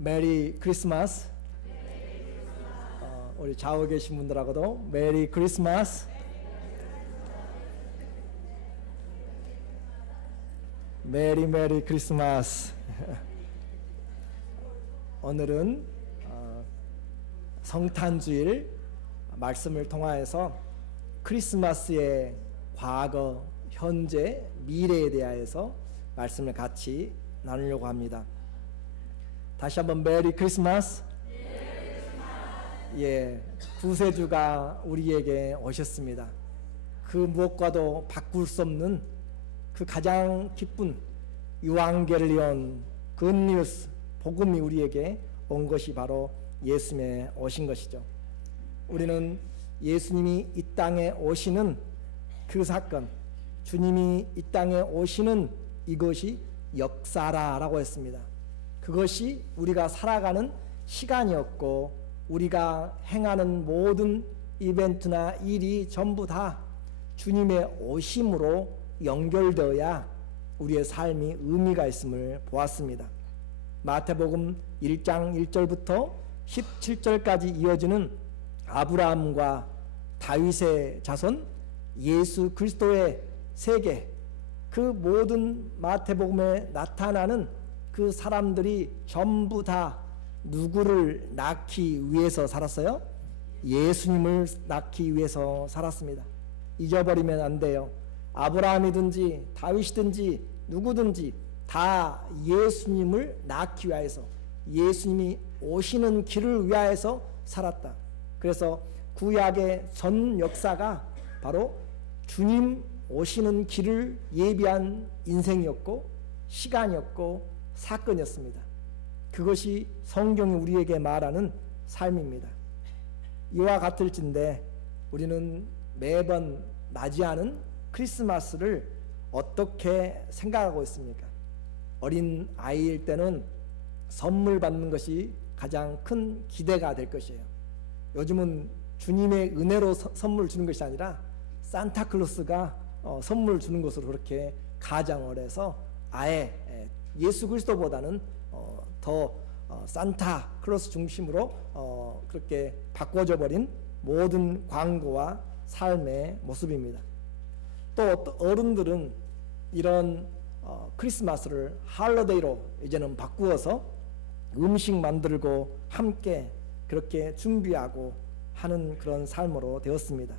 메리 크리스마스. 우리 좌우에 계신 분들하고도 메리 크리스마스. 메리 크리스마스. 오늘은 성탄주일 말씀을 통하여서 크리스마스의 과거, 현재, 미래에 대하여서 말씀을 같이 나누려고 합니다. 다시 한번 메리 크리스마스. 예, 구세주가 우리에게 오셨습니다. 그 무엇과도 바꿀 수 없는 그 가장 기쁜 유앙겔리온 굿뉴스 복음이 우리에게 온 것이 바로 예수님의 오신 것이죠. 우리는 예수님이 이 땅에 오시는 그 사건, 주님이 이 땅에 오시는 이것이 역사라고 했습니다. 그것이 우리가 살아가는 시간이었고, 우리가 행하는 모든 이벤트나 일이 전부 다 주님의 오심으로 연결되어야 우리의 삶이 의미가 있음을 보았습니다. 마태복음 1장 1절부터 17절까지 이어지는 아브라함과 다윗의 자손 예수 그리스도의 세계, 그 모든 마태복음에 나타나는 그 사람들이 전부 다 누구를 낳기 위해서 살았어요? 예수님을 낳기 위해서 살았습니다. 잊어버리면 안 돼요. 아브라함이든지 다윗이든지 누구든지 다 예수님을 낳기 위해서, 예수님이 오시는 길을 위하여서 살았다. 그래서 구약의 전 역사가 바로 주님 오시는 길을 예비한 인생이었고 시간이었고 사건이었습니다. 그것이 성경이 우리에게 말하는 삶입니다. 이와 같을진데 우리는 매번 맞이하는 크리스마스를 어떻게 생각하고 있습니까? 어린 아이일 때는 선물 받는 것이 가장 큰 기대가 될 것이에요. 요즘은 주님의 은혜로 선물 주는 것이 아니라 산타클로스가 선물 주는 것으로 그렇게 가장을 해서 아예 예수 그리스도보다는 더 산타클로스 중심으로 그렇게 바꿔져 버린 모든 광고와 삶의 모습입니다. 또 어른들은 이런 크리스마스를 할러데이로 이제는 바꾸어서 음식 만들고 함께 그렇게 준비하고 하는 그런 삶으로 되었습니다.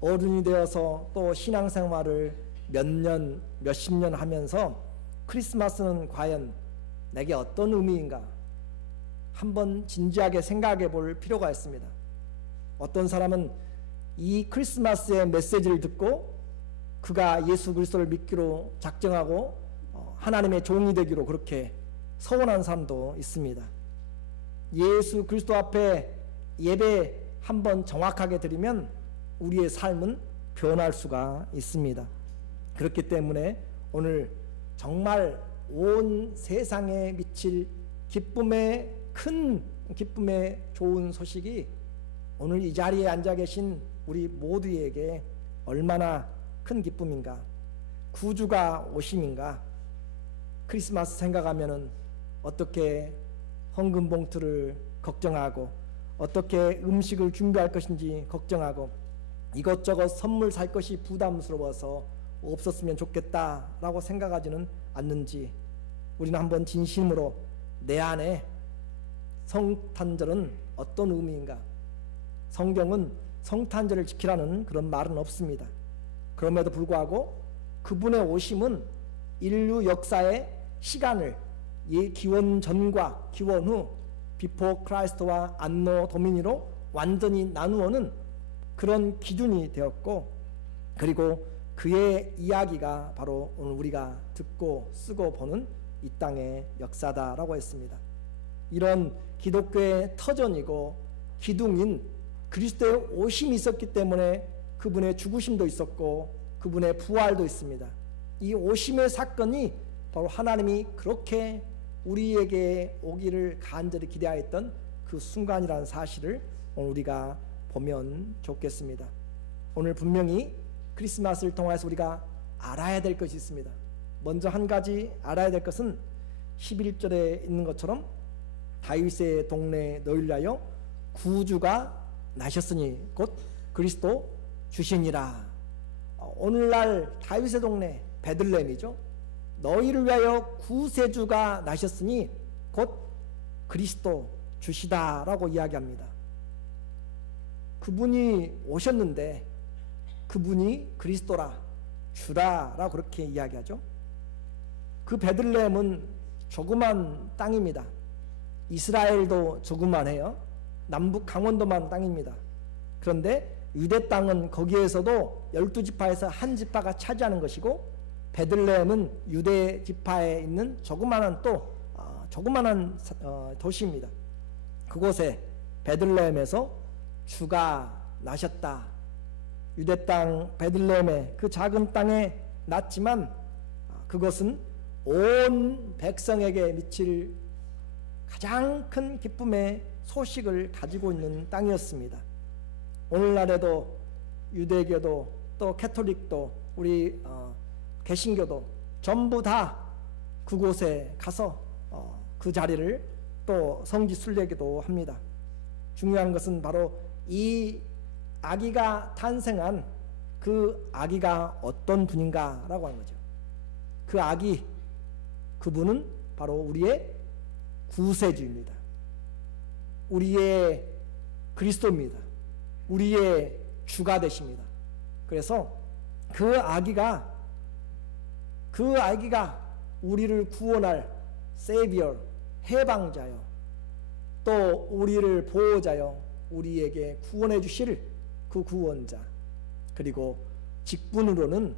어른이 되어서 또 신앙생활을 몇 년, 몇십 년 하면서 크리스마스는 과연 내게 어떤 의미인가 한번 진지하게 생각해 볼 필요가 있습니다. 어떤 사람은 이 크리스마스의 메시지를 듣고 그가 예수 그리스도를 믿기로 작정하고 하나님의 종이 되기로 그렇게 서원한 사람도 있습니다. 예수 그리스도 앞에 예배 한번 정확하게 드리면 우리의 삶은 변할 수가 있습니다. 그렇기 때문에 오늘 정말 온 세상에 미칠 기쁨의 큰 기쁨의 좋은 소식이 오늘 이 자리에 앉아 계신 우리 모두에게 얼마나 큰 기쁨인가, 구주가 오심인가. 크리스마스 생각하면은 어떻게 헌금 봉투를 걱정하고 어떻게 음식을 준비할 것인지 걱정하고 이것저것 선물 살 것이 부담스러워서 없었으면 좋겠다라고 생각하지는 않는지, 우리는 한번 진심으로 내 안에 성탄절은 어떤 의미인가. 성경은 성탄절을 지키라는 그런 말은 없습니다. 그럼에도 불구하고 그분의 오심은 인류 역사의 시간을 기원 전과 기원 후 비포 크라이스트와 안노 도미니로 완전히 나누어는 그런 기준이 되었고, 그리고 그의 이야기가 바로 오늘 우리가 듣고 쓰고 보는 이 땅의 역사다라고 했습니다. 이런 기독교의 터전이고 기둥인 그리스도의 오심이 있었기 때문에 그분의 죽으심도 있었고 그분의 부활도 있습니다. 이 오심의 사건이 바로 하나님이 그렇게 우리에게 오기를 간절히 기대하였던 그 순간이라는 사실을 오늘 우리가 보면 좋겠습니다. 오늘 분명히 크리스마스를 통해서 우리가 알아야 될 것이 있습니다. 먼저 한 가지 알아야 될 것은 11절에 있는 것처럼 다윗의 동네에 너희를 위하여 구주가 나셨으니 곧 그리스도 주시니라. 오늘날 다윗의 동네 베들레헴이죠. 너희를 위하여 구세주가 나셨으니 곧 그리스도 주시다라고 이야기합니다. 그분이 오셨는데 그분이 그리스도라, 주라라고 그렇게 이야기하죠. 그 베들레헴은 조그만 땅입니다. 이스라엘도 조그만해요. 남북 강원도만 땅입니다. 그런데 유대 땅은 거기에서도 12지파에서 한 지파가 차지하는 것이고, 베들레헴은 유대 지파에 있는 조그만한 도시입니다. 그곳에 베들레헴에서 주가 나셨다. 유대 땅 베들레헴의 그 작은 땅에 났지만 그것은 온 백성에게 미칠 가장 큰 기쁨의 소식을 가지고 있는 땅이었습니다. 오늘날에도 유대교도 또 캐톨릭도 우리 개신교도 전부 다 그곳에 가서 그 자리를 또 성지 순례기도 합니다. 중요한 것은 바로 이 아기가 탄생한 그 아기가 어떤 분인가라고 하는 거죠. 그 아기, 그분은 바로 우리의 구세주입니다. 우리의 그리스도입니다. 우리의 주가 되십니다. 그래서 그 아기가 우리를 구원할 세비어, 해방자요, 또 우리를 보호자요, 우리에게 구원해 주실 그 구원자, 그리고 직분으로는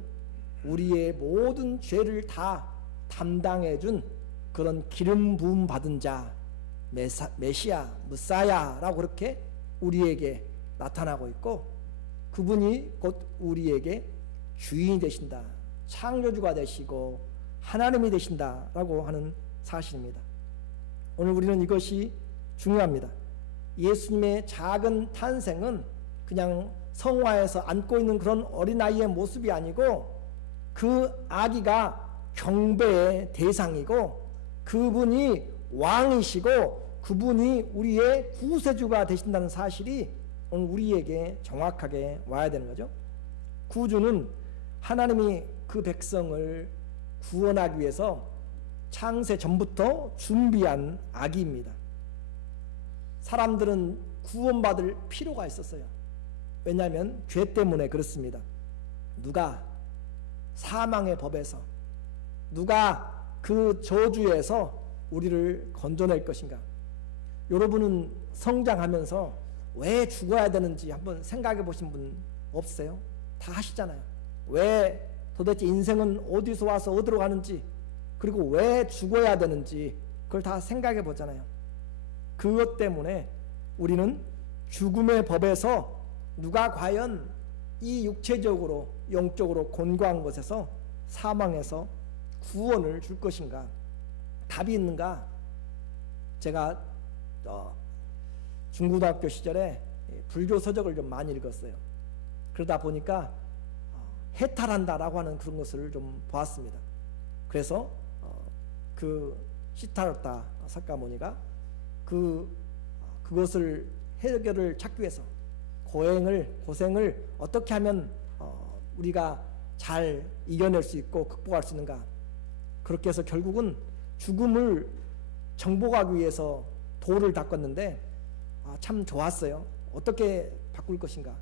우리의 모든 죄를 다 담당해 준 그런 기름 부음 받은 자, 메시아, 무사야라고 그렇게 우리에게 나타나고 있고, 그분이 곧 우리에게 주인이 되신다, 창조주가 되시고 하나님이 되신다라고 하는 사실입니다. 오늘 우리는 이것이 중요합니다. 예수님의 작은 탄생은 그냥 성화에서 안고 있는 그런 어린아이의 모습이 아니고, 그 아기가 경배의 대상이고, 그분이 왕이시고 그분이 우리의 구세주가 되신다는 사실이 오늘 우리에게 정확하게 와야 되는 거죠. 구주는 하나님이 그 백성을 구원하기 위해서 창세 전부터 준비한 아기입니다. 사람들은 구원받을 필요가 있었어요. 왜냐하면 죄 때문에 그렇습니다. 누가 사망의 법에서, 누가 그 저주에서 우리를 건져낼 것인가? 여러분은 성장하면서 왜 죽어야 되는지 한번 생각해 보신 분 없어요? 다 하시잖아요. 왜 도대체 인생은 어디서 와서 어디로 가는지, 그리고 왜 죽어야 되는지 그걸 다 생각해 보잖아요. 그것 때문에 우리는 죽음의 법에서 누가 과연 이 육체적으로 영적으로 곤고한 것에서, 사망에서 구원을 줄 것인가? 답이 있는가? 제가 중고등학교 시절에 불교 서적을 좀 많이 읽었어요. 그러다 보니까 해탈한다라고 하는 그런 것을 좀 보았습니다. 그래서 그 시타르타 사카모니가 그것을 해결을 찾기 위해서 고생을 어떻게 하면 우리가 잘 이겨낼 수 있고 극복할 수 있는가, 그렇게 해서 결국은 죽음을 정복하기 위해서 돌을 닦았는데 참 좋았어요. 어떻게 바꿀 것인가.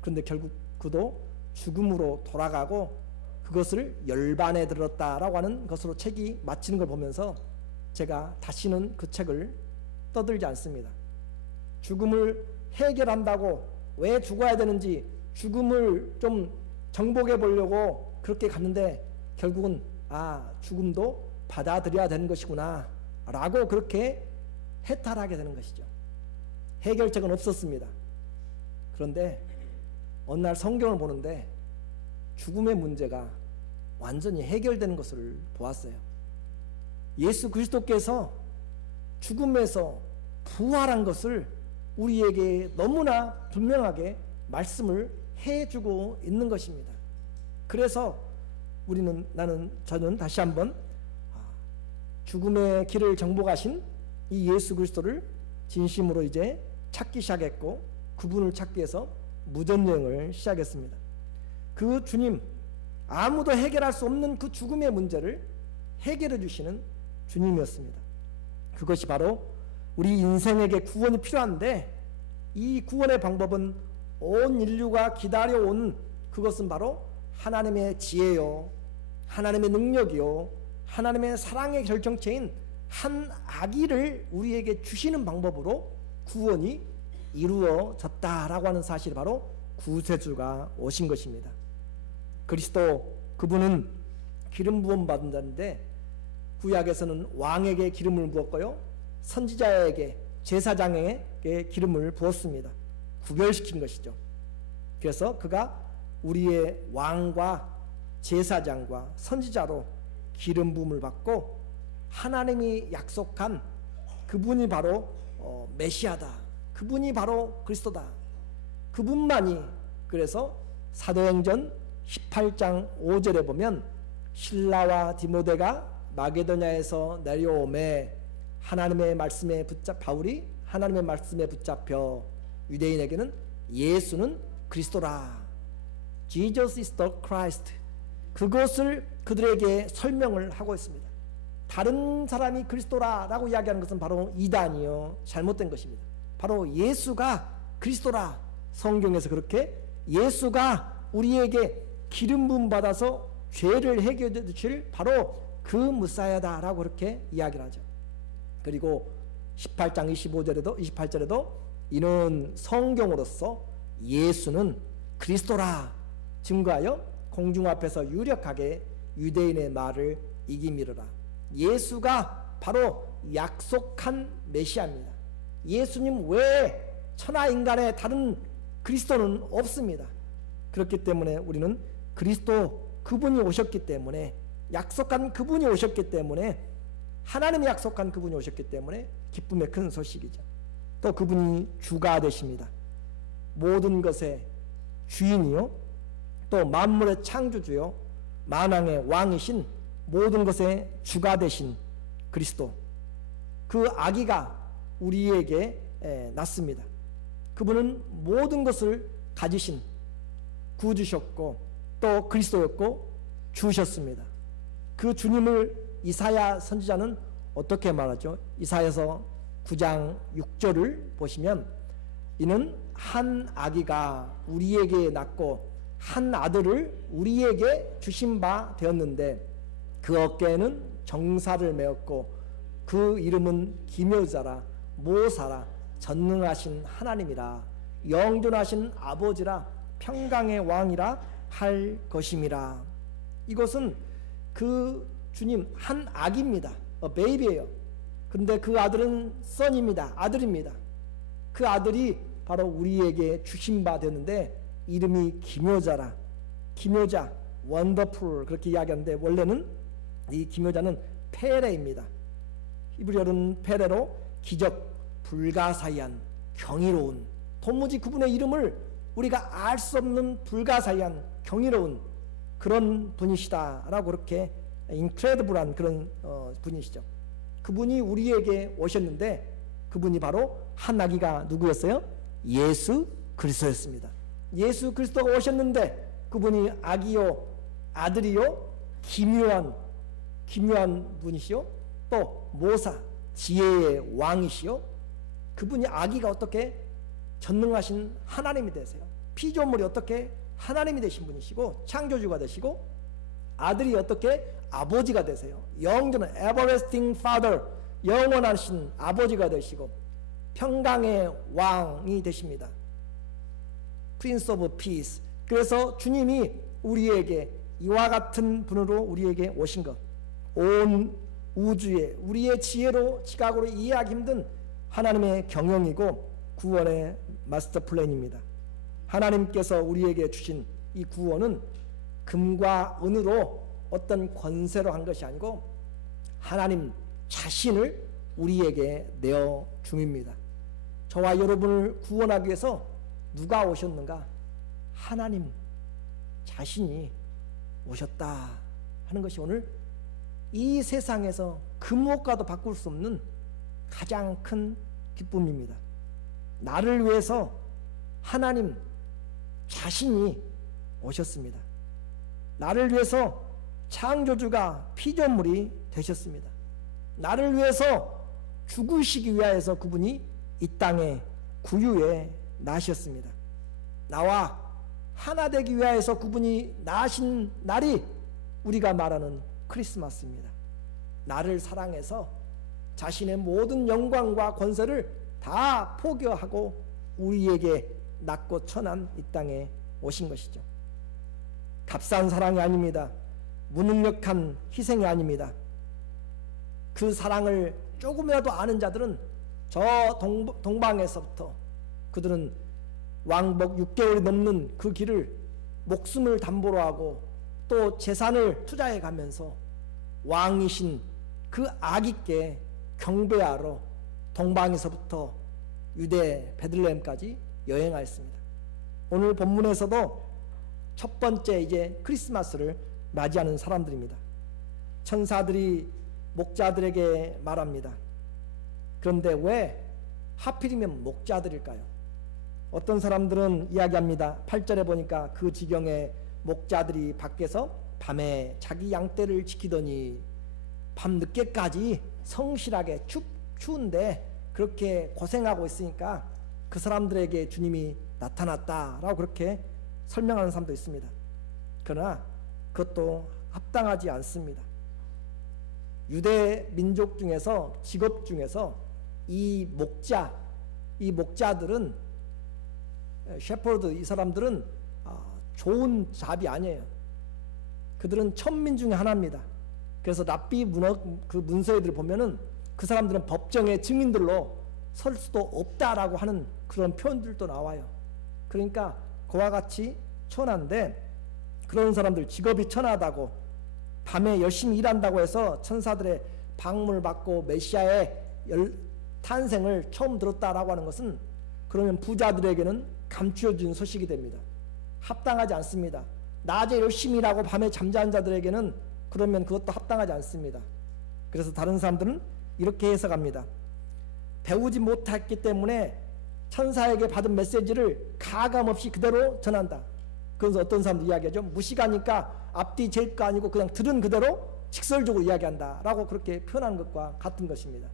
그런데 결국 그도 죽음으로 돌아가고 그것을 열반에 들었다라고 하는 것으로 책이 마치는 걸 보면서 제가 다시는 그 책을 떠들지 않습니다. 죽음을 해결한다고 왜 죽어야 되는지 죽음을 좀 정복해 보려고 그렇게 갔는데 결국은 죽음도 받아들여야 되는 것이구나 라고 그렇게 해탈하게 되는 것이죠. 해결책은 없었습니다. 그런데 어느 날 성경을 보는데 죽음의 문제가 완전히 해결되는 것을 보았어요. 예수 그리스도께서 죽음에서 부활한 것을 우리에게 너무나 분명하게 말씀을 해주고 있는 것입니다. 그래서 저는 다시 한번 죽음의 길을 정복하신 이 예수 그리스도를 진심으로 이제 찾기 시작했고 그분을 찾기 위해서 무전여행을 시작했습니다. 그 주님, 아무도 해결할 수 없는 그 죽음의 문제를 해결해 주시는 주님이었습니다. 그것이 바로 우리 인생에게 구원이 필요한데, 이 구원의 방법은 온 인류가 기다려온 그것은 바로 하나님의 지혜요, 하나님의 능력이요, 하나님의 사랑의 결정체인 한 아기를 우리에게 주시는 방법으로 구원이 이루어졌다라고 하는 사실이 바로 구세주가 오신 것입니다. 그리스도, 그분은 기름 부음 받은 자인데 구약에서는 왕에게 기름을 부었고요, 선지자에게, 제사장에게 기름을 부었습니다. 구별시킨 것이죠. 그래서 그가 우리의 왕과 제사장과 선지자로 기름 부음을 받고 하나님이 약속한 그분이 바로 메시아다, 그분이 바로 그리스도다, 그분만이. 그래서 사도행전 18장 5절에 보면 실라와 디모데가 마게도냐에서 내려오매 하나님의 말씀에 바울이 하나님의 말씀에 붙잡혀 유대인에게는 예수는 그리스도라, Jesus is the Christ, 그것을 그들에게 설명을 하고 있습니다. 다른 사람이 그리스도라라고 이야기하는 것은 바로 이단이요, 잘못된 것입니다. 바로 예수가 그리스도라, 성경에서 그렇게 예수가 우리에게 기름 부음 받아서 죄를 해결해 주실 바로 그 무사야다라고 그렇게 이야기를 하죠. 그리고 18장 28절에도 이는 성경으로서 예수는 그리스도라 증거하여 공중 앞에서 유력하게 유대인의 말을 이기미르라. 예수가 바로 약속한 메시아입니다. 예수님 외에 천하인간의 다른 그리스도는 없습니다. 그렇기 때문에 우리는 그리스도, 그분이 오셨기 때문에, 약속한 그분이 오셨기 때문에, 하나님이 약속한 그분이 오셨기 때문에 기쁨의 큰 소식이죠. 또 그분이 주가 되십니다. 모든 것의 주인이요, 또 만물의 창조주요, 만왕의 왕이신, 모든 것의 주가 되신 그리스도, 그 아기가 우리에게 낳습니다. 그분은 모든 것을 가지신 구주셨고 또 그리스도였고 주셨습니다. 그 주님을 이사야 선지자는 어떻게 말하죠? 이사야서 9장 6절을 보시면 이는 한 아기가 우리에게 낳고 한 아들을 우리에게 주신 바 되었는데 그 어깨에는 정사를 메었고 그 이름은 기묘자라, 모사라, 전능하신 하나님이라, 영존하신 아버지라, 평강의 왕이라 할 것임이라. 이것은 그 주님 한 아기입니다. 베이비예요. 근데 그 아들은 선입니다. 아들입니다. 그 아들이 바로 우리에게 주신 바 되는데 이름이 기묘자라, 기묘자, 원더풀 그렇게 이야기하는데 원래는 이 기묘자는 페레입니다. 히브리어는 페레로 기적, 불가사의한, 경이로운, 도무지 그분의 이름을 우리가 알 수 없는 불가사의한, 경이로운 그런 분이시다라고 그렇게 인크레디블한 그런 분이시죠. 그분이 우리에게 오셨는데 그분이 바로 한 아기가 누구였어요? 예수 그리스도였습니다. 예수 그리스도가 오셨는데 그분이 아기요, 아들이요, 기묘한 분이시요, 또 모사, 지혜의 왕이시요, 그분이 아기가 어떻게 전능하신 하나님이 되세요. 피조물이 어떻게 하나님이 되신 분이시고 창조주가 되시고, 아들이 어떻게 아버지가 되세요. 영존한 everlasting father, 영원하신 아버지가 되시고 평강의 왕이 되십니다. Prince of Peace. 그래서 주님이 우리에게 이와 같은 분으로 우리에게 오신 것, 온 우주에 우리의 지혜로 지각으로 이해하기 힘든 하나님의 경영이고 구원의 마스터 플랜입니다. 하나님께서 우리에게 주신 이 구원은 금과 은으로 어떤 권세로 한 것이 아니고 하나님 자신을 우리에게 내어 줌입니다. 저와 여러분을 구원하기 위해서 누가 오셨는가? 하나님 자신이 오셨다 하는 것이 오늘 이 세상에서 금옥과도 바꿀 수 없는 가장 큰 기쁨입니다. 나를 위해서 하나님 자신이 오셨습니다. 나를 위해서 창조주가 피조물이 되셨습니다. 나를 위해서 죽으시기 위하여서 그분이 이 땅에 구유에 나셨습니다. 나와 하나 되기 위하여서 그분이 나신 날이 우리가 말하는 크리스마스입니다. 나를 사랑해서 자신의 모든 영광과 권세를 다 포기하고 우리에게 낳고 천한 이 땅에 오신 것이죠. 값싼 사랑이 아닙니다. 무능력한 희생이 아닙니다. 그 사랑을 조금이라도 아는 자들은 저 동방에서부터 그들은 왕복 6개월이 넘는 그 길을 목숨을 담보로 하고 또 재산을 투자해 가면서 왕이신 그 아기께 경배하러 동방에서부터 유대 베들레헴까지 여행하였습니다. 오늘 본문에서도 첫 번째 이제 크리스마스를 맞이하는 사람들입니다. 천사들이 목자들에게 말합니다. 그런데 왜 하필이면 목자들일까요? 어떤 사람들은 이야기합니다. 8절에 보니까 그 지경에 목자들이 밖에서 밤에 자기 양떼를 지키더니 밤늦게까지 성실하게 추운데 그렇게 고생하고 있으니까 그 사람들에게 주님이 나타났다라고 그렇게 설명하는 사람도 있습니다. 그러나 그것도 합당하지 않습니다. 유대 민족 중에서 직업 중에서 이 목자들은 셰퍼드 이 사람들은 좋은 잡이 아니에요. 그들은 천민 중에 하나입니다. 그래서 랍비 그 문서에들 보면은 그 사람들은 법정의 증인들로 설 수도 없다라고 하는 그런 표현들도 나와요. 그러니까 그와 같이 천한데 그런 사람들 직업이 천하다고 밤에 열심히 일한다고 해서 천사들의 방문을 받고 메시아의 탄생을 처음 들었다라고 하는 것은 그러면 부자들에게는 감추어진 소식이 됩니다. 합당하지 않습니다. 낮에 열심히 일하고 밤에 잠자는 자들에게는 그러면 그것도 합당하지 않습니다. 그래서 다른 사람들은 이렇게 해석합니다. 배우지 못했기 때문에 천사에게 받은 메시지를 가감없이 그대로 전한다. 그래서 어떤 사람들 이야기하죠. 무식하니까 앞뒤 잴 거 아니고 그냥 들은 그대로 직설적으로 이야기한다 라고 그렇게 표현하는 것과 같은 것입니다.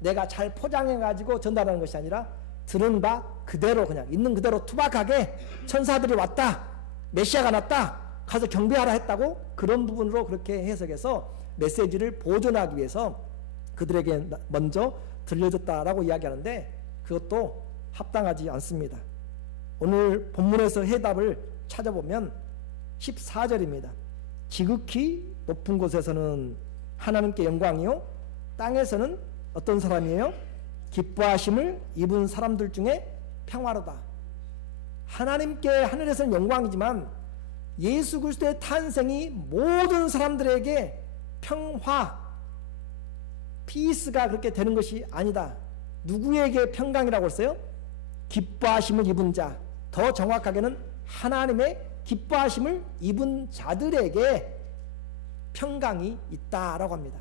내가 잘 포장해 가지고 전달하는 것이 아니라 들은 바 그대로 그냥 있는 그대로 투박하게 천사들이 왔다, 메시아가 났다, 가서 경배하라 했다고 그런 부분으로 그렇게 해석해서 메시지를 보존하기 위해서 그들에게 먼저 들려줬다라고 이야기하는데 그것도 합당하지 않습니다. 오늘 본문에서 해답을 찾아보면 14절입니다. 지극히 높은 곳에서는 하나님께 영광이요 땅에서는 어떤 사람이에요? 기뻐하심을 입은 사람들 중에 평화로다. 하나님께 하늘에서는 영광이지만 예수 그리스도의 탄생이 모든 사람들에게 평화, 피스가 그렇게 되는 것이 아니다. 누구에게 평강이라고 했어요? 기뻐하심을 입은 자, 더 정확하게는 하나님의 기뻐하심을 입은 자들에게 평강이 있다라고 합니다.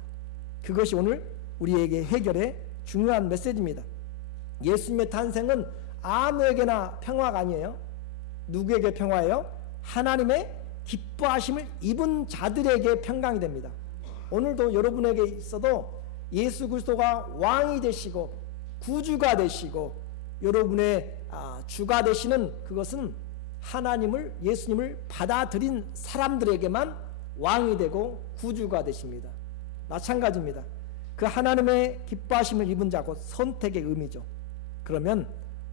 그것이 오늘 우리에게 해결의 중요한 메시지입니다. 예수님의 탄생은 아무에게나 평화가 아니에요. 누구에게 평화예요? 하나님의 기뻐하심을 입은 자들에게 평강이 됩니다. 오늘도 여러분에게 있어도 예수 그리스도가 왕이 되시고 구주가 되시고 여러분의 주가 되시는 그것은 하나님을 예수님을 받아들인 사람들에게만 왕이 되고 구주가 되십니다. 마찬가지입니다. 그 하나님의 기뻐하심을 입은 자고 선택의 의미죠. 그러면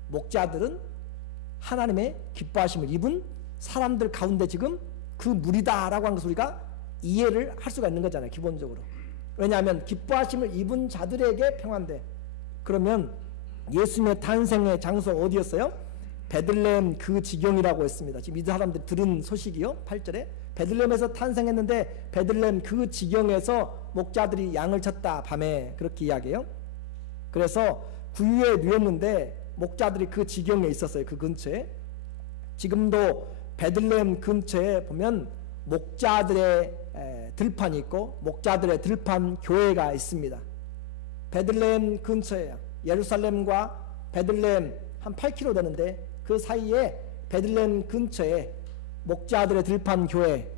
목자들은 하나님의 기뻐하심을 입은 사람들 가운데 지금 그 무리다라고 하는 것을 우리가 이해를 할 수가 있는 거잖아요. 기본적으로. 왜냐하면 기뻐하심을 입은 자들에게 평안돼. 그러면 예수님의 탄생의 장소 어디였어요? 베들레헴 그 지경이라고 했습니다. 지금 이 사람들이 들은 소식이요. 8절에 베들레헴에서 탄생했는데 베들레헴 그 지경에서 목자들이 양을 쳤다 밤에 그렇게 이야기해요. 그래서 구유에 누웠는데 목자들이 그 지경에 있었어요. 그 근처에. 지금도 베들레헴 근처에 보면 목자들의 들판이 있고 목자들의 들판 교회가 있습니다. 베들레헴 근처에요. 예루살렘과 베들레헴 한 8km 되는데 그 사이에 베들레헴 근처에 목자들의 들판 교회,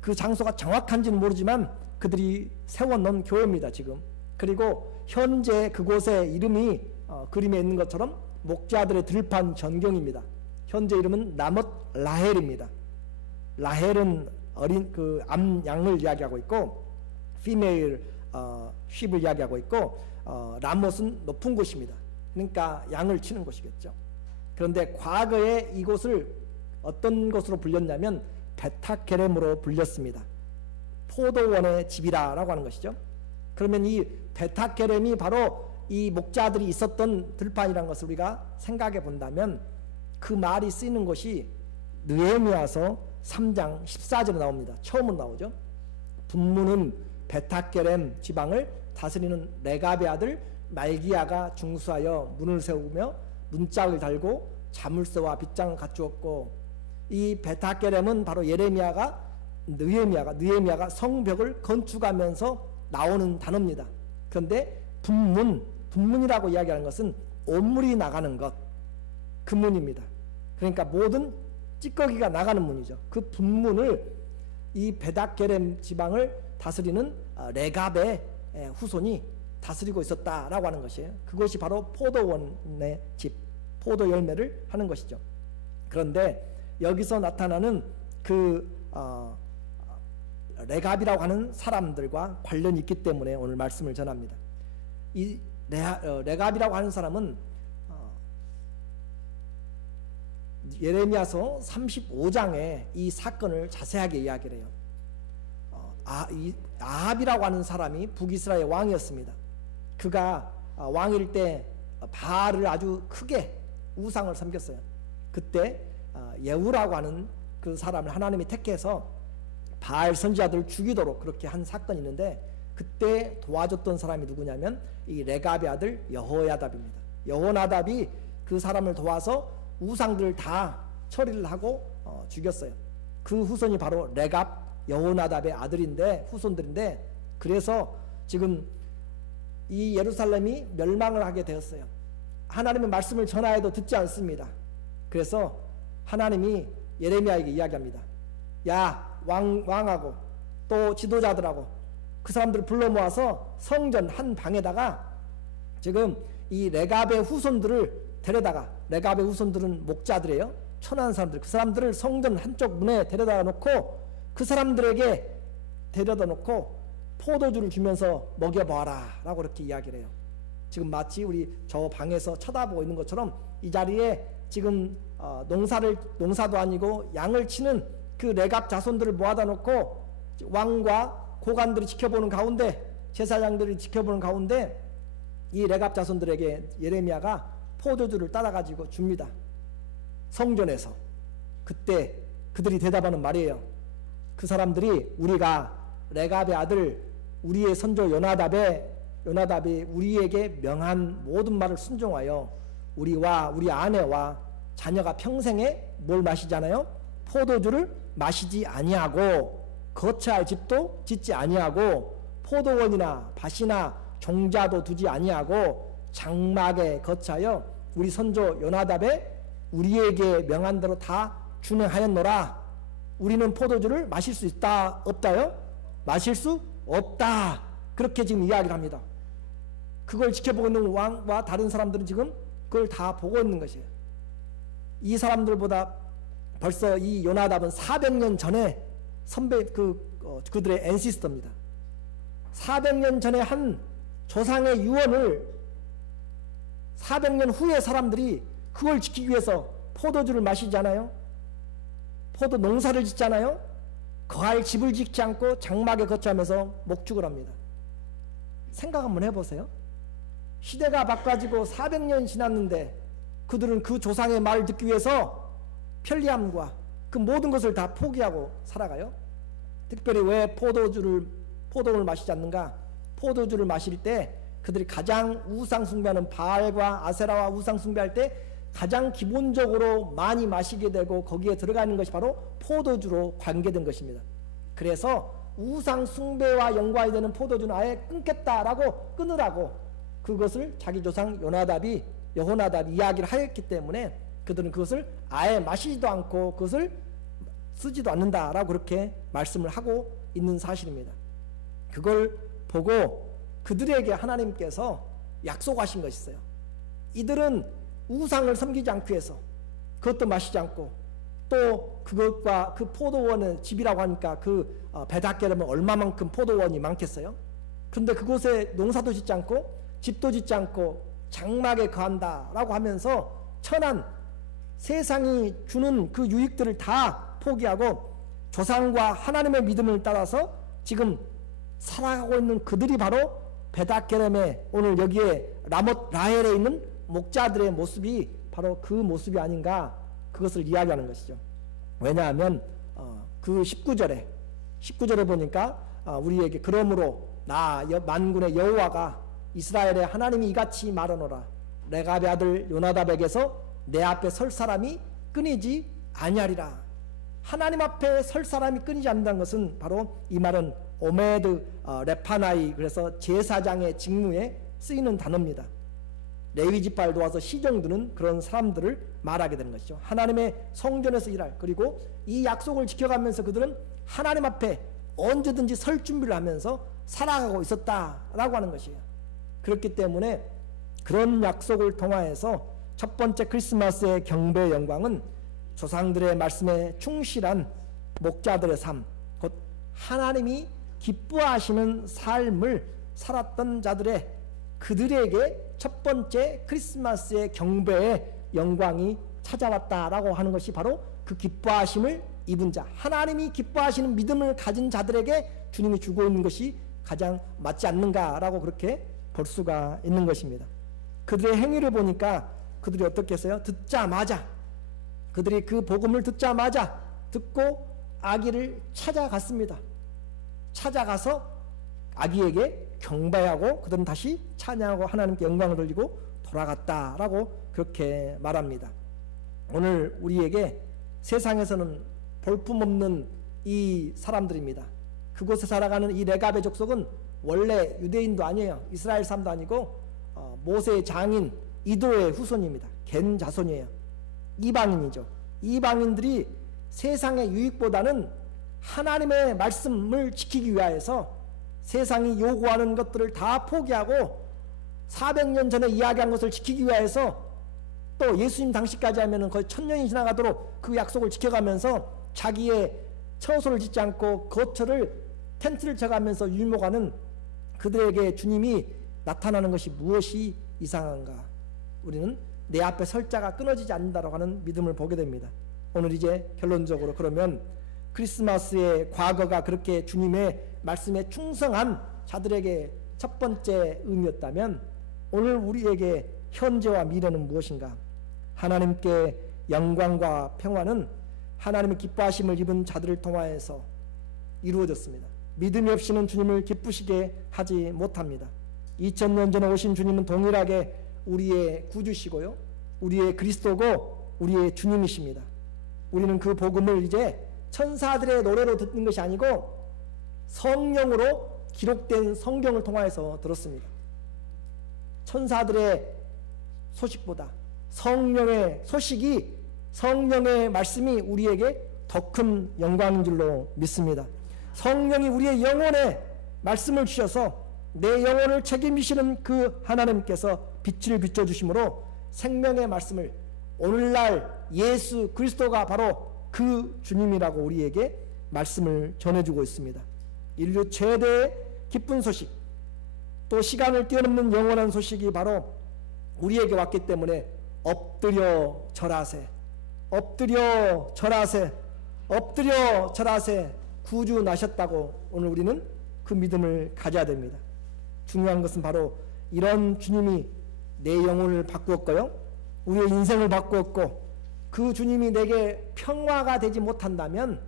그 장소가 정확한지는 모르지만 그들이 세워놓은 교회입니다 지금. 그리고 현재 그곳의 이름이 그림에 있는 것처럼 목자들의 들판 전경입니다. 현재 이름은 라못 라헬입니다. 라헬은 어린 그 암양을 이야기하고 있고, female sheep을 이야기하고 있고, 라못은 높은 곳입니다. 그러니까 양을 치는 곳이겠죠. 그런데 과거에 이곳을 어떤 곳으로 불렸냐면 베타게렘으로 불렸습니다. 포도원의 집이라고 하는 것이죠. 그러면 이 베타게렘이 바로 이 목자들이 있었던 들판이라는 것을 우리가 생각해 본다면 그 말이 쓰이는 것이 느헤미야서 3장 14절에 나옵니다. 처음으로 나오죠. 분문은 베타게렘 지방을 다스리는 레갑의 아들 말기야가 중수하여 문을 세우며 문짝을 달고 자물쇠와 빗장을 갖추었고, 이 베타게렘은 바로 느헤미야가 성벽을 건축하면서 나오는 단어입니다. 그런데 분문이라고 이야기하는 것은 온물이 나가는 것, 그 문입니다. 그러니까 모든 찌꺼기가 나가는 문이죠. 그 분문을 이 베타게렘 지방을 다스리는 레갑의 후손이 다스리고 있었다라고 하는 것이에요. 그것이 바로 포도원의 집, 포도 열매를 하는 것이죠. 그런데 여기서 나타나는 그 레갑이라고 하는 사람들과 관련이 있기 때문에 오늘 말씀을 전합니다. 이 레갑이라고 하는 사람은 예레미야서 35장에 이 사건을 자세하게 이야기를 해요. 아합이라고 하는 사람이 북이스라엘 왕이었습니다. 그가 왕일 때 바알을 아주 크게 우상을 섬겼어요. 그때 예후라고 하는 그 사람을 하나님이 택해서 바알 선지자들을 죽이도록 그렇게 한 사건이 있는데, 그때 도와줬던 사람이 누구냐면 이 레갑의 아들 여호야답입니다. 여호나답이 그 사람을 도와서 우상들을 다 처리를 하고 죽였어요. 그 후손이 바로 레갑, 여호나답의 아들인데, 후손들인데, 그래서 지금 이 예루살렘이 멸망을 하게 되었어요. 하나님의 말씀을 전하여도 듣지 않습니다. 그래서 하나님이 예레미야에게 이야기합니다. 야, 왕하고 또 지도자들하고 그 사람들을 불러 모아서 성전 한 방에다가 지금 이 레갑의 후손들을 데려다가, 레갑의 후손들은 목자들이에요. 천한 사람들, 그 사람들을 성전 한쪽 문에 데려다 놓고 그 사람들에게 데려다 놓고 포도주를 주면서 먹여봐라 라고 그렇게 이야기를 해요. 지금 마치 우리 저 방에서 쳐다보고 있는 것처럼 이 자리에 지금 농사도 아니고 양을 치는 그 레갑 자손들을 모아다 놓고 왕과 고관들이 지켜보는 가운데, 제사장들이 지켜보는 가운데 이 레갑 자손들에게 예레미야가 포도주를 따라가지고 줍니다. 성전에서. 그때 그들이 대답하는 말이에요. 그 사람들이 우리가 레갑의 아들 우리의 선조 요나답이 우리에게 명한 모든 말을 순종하여 우리와 우리 아내와 자녀가 평생에 뭘 마시잖아요? 포도주를 마시지 아니하고 거처할 집도 짓지 아니하고 포도원이나 밭이나 종자도 두지 아니하고 장막에 거처하여 우리 선조 요나답의 우리에게 명한 대로 다 준행하였노라. 우리는 포도주를 마실 수 있다 없다요? 마실 수 없다. 그렇게 지금 이야기를 합니다. 그걸 지켜보고 있는 왕과 다른 사람들은 지금 그걸 다 보고 있는 것이에요. 이 사람들보다 벌써 이 요나답은 400년 전에 그들의 앤시스터입니다. 400년 전에 한 조상의 유언을 400년 후에 사람들이 그걸 지키기 위해서 포도주를 마시잖아요. 포도 농사를 짓잖아요. 거할 집을 짓지 않고 장막에 거처하면서 목축을 합니다. 생각 한번 해보세요. 시대가 바꿔지고 400년 지났는데 그들은 그 조상의 말을 듣기 위해서 편리함과 그 모든 것을 다 포기하고 살아가요. 특별히 왜 포도를 마시지 않는가? 포도주를 마실 때 그들이 가장 우상 숭배하는 바알과 아세라와 우상 숭배할 때 가장 기본적으로 많이 마시게 되고 거기에 들어가는 것이 바로 포도주로 관계된 것입니다. 그래서 우상 숭배와 연관이 되는 포도주는 아예 끊겠다라고 끊으라고 그것을 자기 조상 여호나답이 이야기를 하였기 때문에 그들은 그것을 아예 마시지도 않고 그것을 쓰지도 않는다라고 그렇게 말씀을 하고 있는 사실입니다. 그걸 보고 그들에게 하나님께서 약속하신 것이 있어요. 이들은 우상을 섬기지 않기 위해서 그것도 마시지 않고 또 그것과 그 포도원의 집이라고 하니까 그 베닷게르면 얼마만큼 포도원이 많겠어요? 그런데 그곳에 농사도 짓지 않고 집도 짓지 않고 장막에 거한다라고 하면서 천한 세상이 주는 그 유익들을 다 포기하고 조상과 하나님의 믿음을 따라서 지금 살아가고 있는 그들이 바로 베닷게렘에 오늘 여기에 라못 라헬에 있는 목자들의 모습이 바로 그 모습이 아닌가, 그것을 이야기하는 것이죠. 왜냐하면 그 19절에 보니까 우리에게 그러므로 나 만군의 여호와가 이스라엘의 하나님이 이같이 말하노라. 레갑의 아들 요나답에게서 내 앞에 설 사람이 끊이지 아니하리라. 하나님 앞에 설 사람이 끊이지 않는다는 것은 바로 이 말은 오메드 레파나이, 그래서 제사장의 직무에 쓰이는 단어입니다. 레위 지파를 도와서 시종드는 그런 사람들을 말하게 되는 것이죠. 하나님의 성전에서 일할, 그리고 이 약속을 지켜가면서 그들은 하나님 앞에 언제든지 설 준비를 하면서 살아가고 있었다라고 하는 것이에요. 그렇기 때문에 그런 약속을 통하여서 첫 번째 크리스마스의 경배의 영광은 조상들의 말씀에 충실한 목자들의 삶, 곧 하나님이 기뻐하시는 삶을 살았던 자들의 그들에게 첫 번째 크리스마스의 경배의 영광이 찾아왔다라고 하는 것이 바로 그 기뻐하심을 입은 자, 하나님이 기뻐하시는 믿음을 가진 자들에게 주님이 주고 있는 것이 가장 맞지 않는가라고 그렇게 볼 수가 있는 것입니다. 그들의 행위를 보니까 그들이 어떻게 했어요? 듣자마자, 그들이 그 복음을 듣자마자 듣고 아기를 찾아갔습니다. 찾아가서 아기에게 경배하고 그들은 다시 찬양하고 하나님께 영광을 돌리고 돌아갔다라고 그렇게 말합니다. 오늘 우리에게 세상에서는 볼품없는 이 사람들입니다. 그곳에 살아가는 이 레갑의 족속은 원래 유대인도 아니에요. 이스라엘 사람도 아니고 모세의 장인 이도의 후손입니다. 겐 자손이에요. 이방인이죠. 이방인들이 세상의 유익보다는 하나님의 말씀을 지키기 위하여서 세상이 요구하는 것들을 다 포기하고 400년 전에 이야기한 것을 지키기 위하여서 또 예수님 당시까지 하면 거의 1000년이 지나가도록 그 약속을 지켜가면서 자기의 처소를 짓지 않고 거처를 텐트를 쳐가면서 유목하는 그들에게 주님이 나타나는 것이 무엇이 이상한가? 우리는 내 앞에 설 자가 끊어지지 않는다라고 하는 믿음을 보게 됩니다. 오늘 이제 결론적으로 그러면 크리스마스의 과거가 그렇게 주님의 말씀에 충성한 자들에게 첫 번째 의미였다면 오늘 우리에게 현재와 미래는 무엇인가? 하나님께 영광과 평화는 하나님의 기뻐하심을 입은 자들을 통하여서 이루어졌습니다. 믿음이 없이는 주님을 기쁘시게 하지 못합니다. 2000년 전에 오신 주님은 동일하게 우리의 구주시고요, 우리의 그리스도고 우리의 주님이십니다. 우리는 그 복음을 이제 천사들의 노래로 듣는 것이 아니고 성령으로 기록된 성경을 통하여서 들었습니다. 천사들의 소식보다 성령의 소식이, 성령의 말씀이 우리에게 더 큰 영광인 줄로 믿습니다. 성령이 우리의 영혼에 말씀을 주셔서 내 영혼을 책임지시는 그 하나님께서 빛을 비춰주심으로 생명의 말씀을, 오늘날 예수 그리스도가 바로 그 주님이라고 우리에게 말씀을 전해주고 있습니다. 인류 최대의 기쁜 소식, 또 시간을 뛰어넘는 영원한 소식이 바로 우리에게 왔기 때문에 엎드려 절하세, 엎드려 절하세, 엎드려 절하세, 구주 나셨다고 오늘 우리는 그 믿음을 가져야 됩니다. 중요한 것은 바로 이런 주님이 내 영혼을 바꾸었고요, 우리의 인생을 바꾸었고 그 주님이 내게 평화가 되지 못한다면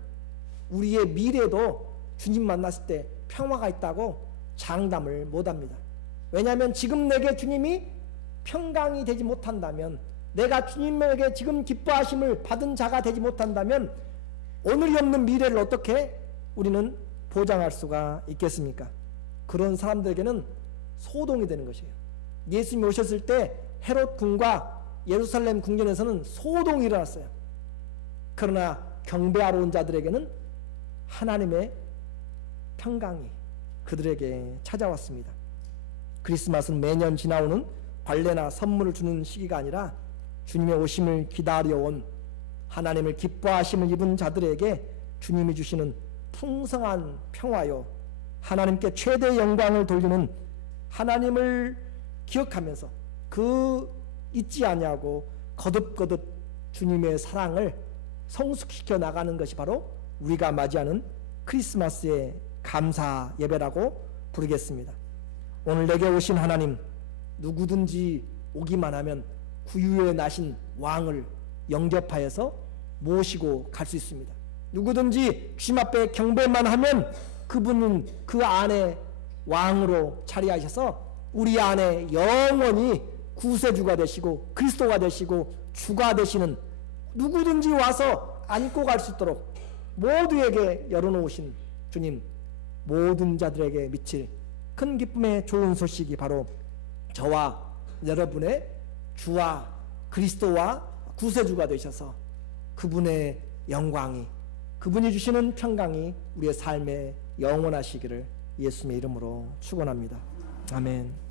우리의 미래도 주님 만났을 때 평화가 있다고 장담을 못합니다. 왜냐하면 지금 내게 주님이 평강이 되지 못한다면, 내가 주님에게 지금 기뻐하심을 받은 자가 되지 못한다면 오늘이 없는 미래를 어떻게 우리는 보장할 수가 있겠습니까? 그런 사람들에게는 소동이 되는 것이에요. 예수님이 오셨을 때 헤롯 궁과 예루살렘 궁전에서는 소동이 일어났어요. 그러나 경배하러 온 자들에게는 하나님의 평강이 그들에게 찾아왔습니다. 크리스마스는 매년 지나오는 관례나 선물을 주는 시기가 아니라 주님의 오심을 기다려온 하나님을 기뻐하심을 입은 자들에게 주님이 주시는 풍성한 평화요, 하나님께 최대의 영광을 돌리는, 하나님을 기억하면서 그 잊지 아니하고 거듭거듭 주님의 사랑을 성숙시켜 나가는 것이 바로 우리가 맞이하는 크리스마스의 감사 예배라고 부르겠습니다. 오늘 내게 오신 하나님, 누구든지 오기만 하면 구유에 나신 왕을 영접하여서 모시고 갈 수 있습니다. 누구든지 주님 앞에 경배만 하면 그분은 그 안에 왕으로 자리하셔서 우리 안에 영원히 구세주가 되시고 그리스도가 되시고 주가 되시는, 누구든지 와서 안고 갈 수 있도록 모두에게 열어놓으신 주님, 모든 자들에게 미칠 큰 기쁨의 좋은 소식이 바로 저와 여러분의 주와 그리스도와 구세주가 되셔서 그분의 영광이, 그분이 주시는 평강이 우리의 삶에 영원하시기를 예수님의 이름으로 축원합니다. 아멘.